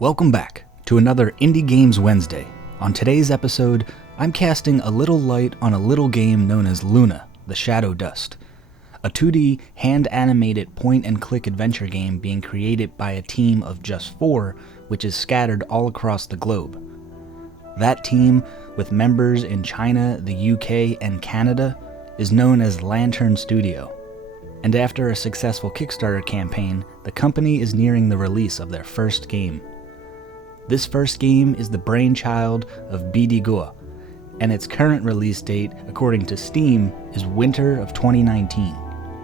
Welcome back to another Indie Games Wednesday. On today's episode, I'm casting a little light on a little game known as Luna, the Shadow Dust, a 2D hand-animated point-and-click adventure game being created by a team of just 4, which is scattered all across the globe. That team, with members in China, the UK, and Canada, is known as Lantern Studio. And after a successful Kickstarter campaign, the company is nearing the release of their first game. This first game is the brainchild of Bidigua, and its current release date, according to Steam, is winter of 2019.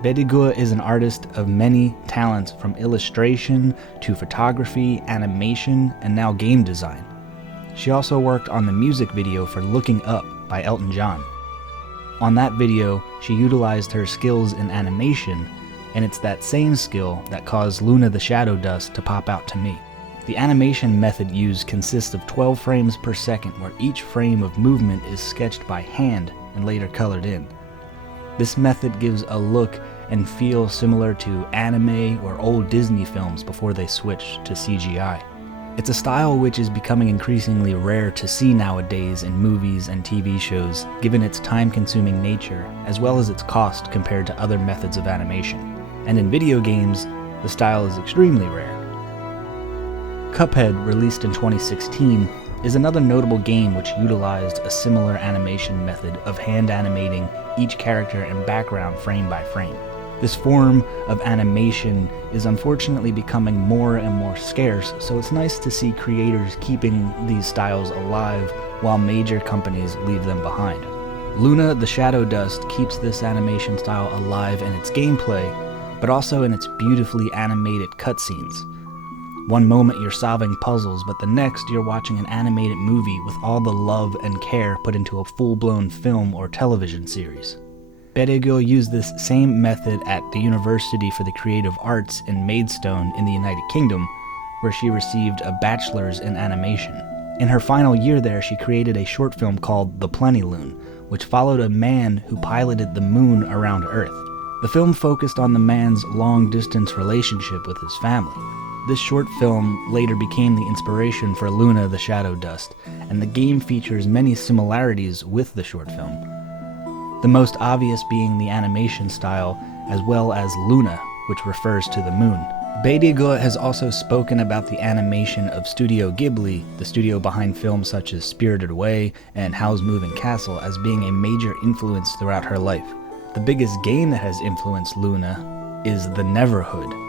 Bidigua is an artist of many talents, from illustration to photography, animation, and now game design. She also worked on the music video for Looking Up by Elton John. On that video, she utilized her skills in animation, and it's that same skill that caused Luna the Shadow Dust to pop out to me. The animation method used consists of 12 frames per second, where each frame of movement is sketched by hand and later colored in. This method gives a look and feel similar to anime or old Disney films before they switched to CGI. It's a style which is becoming increasingly rare to see nowadays in movies and TV shows, given its time-consuming nature, as well as its cost compared to other methods of animation. And in video games, the style is extremely rare. Cuphead, released in 2016, is another notable game which utilized a similar animation method of hand animating each character and background frame by frame. This form of animation is unfortunately becoming more and more scarce, so it's nice to see creators keeping these styles alive while major companies leave them behind. Luna the Shadow Dust keeps this animation style alive in its gameplay, but also in its beautifully animated cutscenes. One moment you're solving puzzles, but the next you're watching an animated movie with all the love and care put into a full-blown film or television series. Bidigua used this same method at the University for the Creative Arts in Maidstone in the United Kingdom, where she received a bachelor's in animation. In her final year there, she created a short film called The Plentyloon, which followed a man who piloted the moon around Earth. The film focused on the man's long-distance relationship with his family. This short film later became the inspiration for Luna the Shadow Dust, and the game features many similarities with the short film. The most obvious being the animation style, as well as Luna, which refers to the moon. Bidigua has also spoken about the animation of Studio Ghibli, the studio behind films such as Spirited Away and Howl's Moving Castle, as being a major influence throughout her life. The biggest game that has influenced Luna is The Neverhood.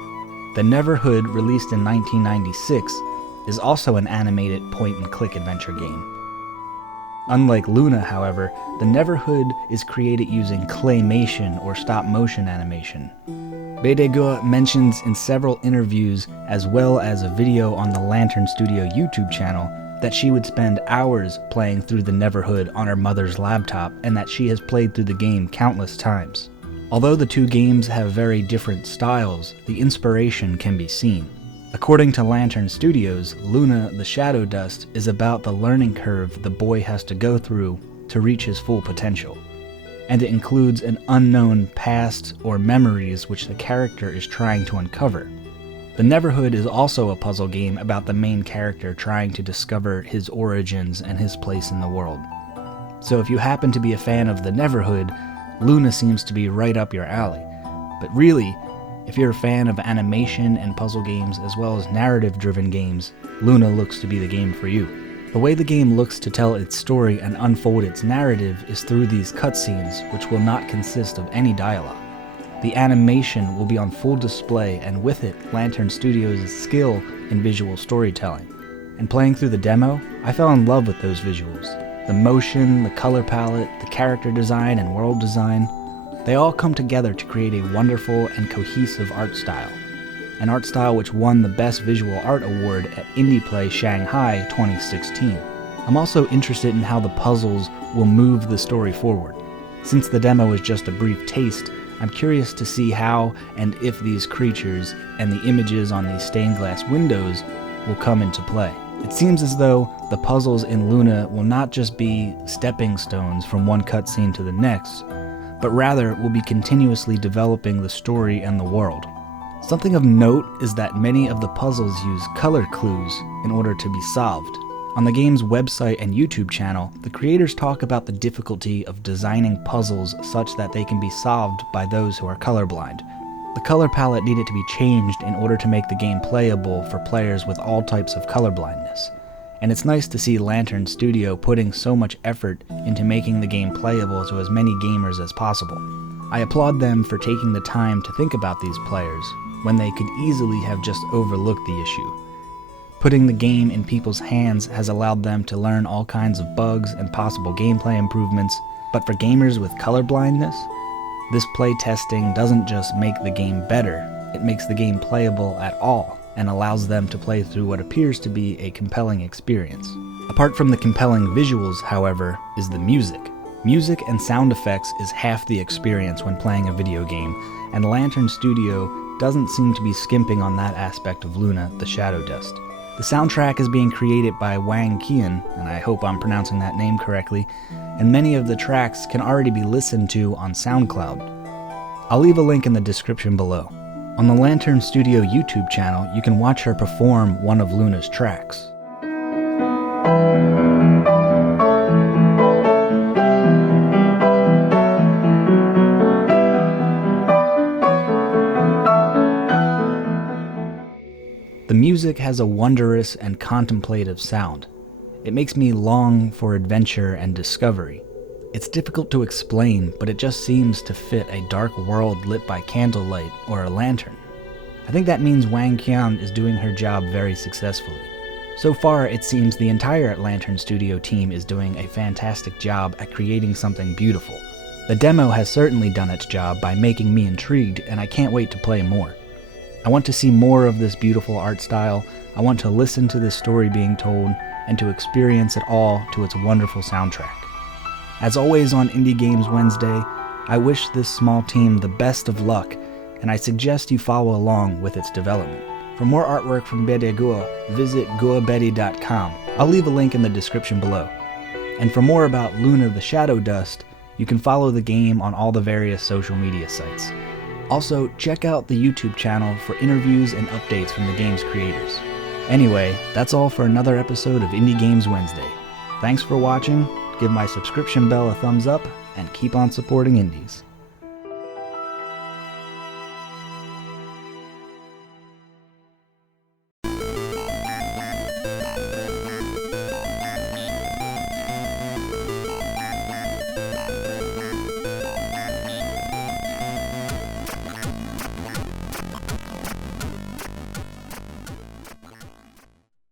The Neverhood, released in 1996, is also an animated point-and-click adventure game. Unlike Luna, however, The Neverhood is created using claymation or stop-motion animation. Bidigua mentions in several interviews, as well as a video on the Lantern Studio YouTube channel, that she would spend hours playing through The Neverhood on her mother's laptop, and that she has played through the game countless times. Although the two games have very different styles, the inspiration can be seen. According to Lantern Studios, Luna the Shadow Dust is about the learning curve the boy has to go through to reach his full potential, and it includes an unknown past or memories which the character is trying to uncover. The Neverhood is also a puzzle game about the main character trying to discover his origins and his place in the world. So if you happen to be a fan of The Neverhood, Luna seems to be right up your alley. But really, if you're a fan of animation and puzzle games as well as narrative-driven games, Luna looks to be the game for you. The way the game looks to tell its story and unfold its narrative is through these cutscenes, which will not consist of any dialogue. The animation will be on full display, and with it, Lantern Studios' skill in visual storytelling. And playing through the demo, I fell in love with those visuals. The motion, the color palette, the character design, and world design, they all come together to create a wonderful and cohesive art style. An art style which won the Best Visual Art Award at Indie Play Shanghai 2016. I'm also interested in how the puzzles will move the story forward. Since the demo is just a brief taste, I'm curious to see how and if these creatures and the images on these stained glass windows will come into play. It seems as though the puzzles in Luna will not just be stepping stones from one cutscene to the next, but rather will be continuously developing the story and the world. Something of note is that many of the puzzles use color clues in order to be solved. On the game's website and YouTube channel, the creators talk about the difficulty of designing puzzles such that they can be solved by those who are colorblind. The color palette needed to be changed in order to make the game playable for players with all types of colorblindness. And it's nice to see Lantern Studio putting so much effort into making the game playable to as many gamers as possible. I applaud them for taking the time to think about these players, when they could easily have just overlooked the issue. Putting the game in people's hands has allowed them to learn all kinds of bugs and possible gameplay improvements, but for gamers with colorblindness, this playtesting doesn't just make the game better, it makes the game playable at all, and allows them to play through what appears to be a compelling experience. Apart from the compelling visuals, however, is the music. Music and sound effects is half the experience when playing a video game, and Lantern Studio doesn't seem to be skimping on that aspect of Luna, the Shadow Dust. The soundtrack is being created by Wang Qian, and I hope I'm pronouncing that name correctly, and many of the tracks can already be listened to on SoundCloud. I'll leave a link in the description below. On the Lantern Studio YouTube channel, you can watch her perform one of Luna's tracks. The music has a wondrous and contemplative sound. It makes me long for adventure and discovery. It's difficult to explain, but it just seems to fit a dark world lit by candlelight or a lantern. I think that means Wang Qian is doing her job very successfully. So far, it seems the entire Lantern Studio team is doing a fantastic job at creating something beautiful. The demo has certainly done its job by making me intrigued, and I can't wait to play more. I want to see more of this beautiful art style, I want to listen to this story being told, and to experience it all to its wonderful soundtrack. As always on Indie Games Wednesday, I wish this small team the best of luck, and I suggest you follow along with its development. For more artwork from Bedegua, visit guabedi.com. I'll leave a link in the description below. And for more about Luna the Shadow Dust, you can follow the game on all the various social media sites. Also, check out the YouTube channel for interviews and updates from the game's creators. Anyway, that's all for another episode of Indie Games Wednesday. Thanks for watching, give my subscription bell a thumbs up, and keep on supporting indies.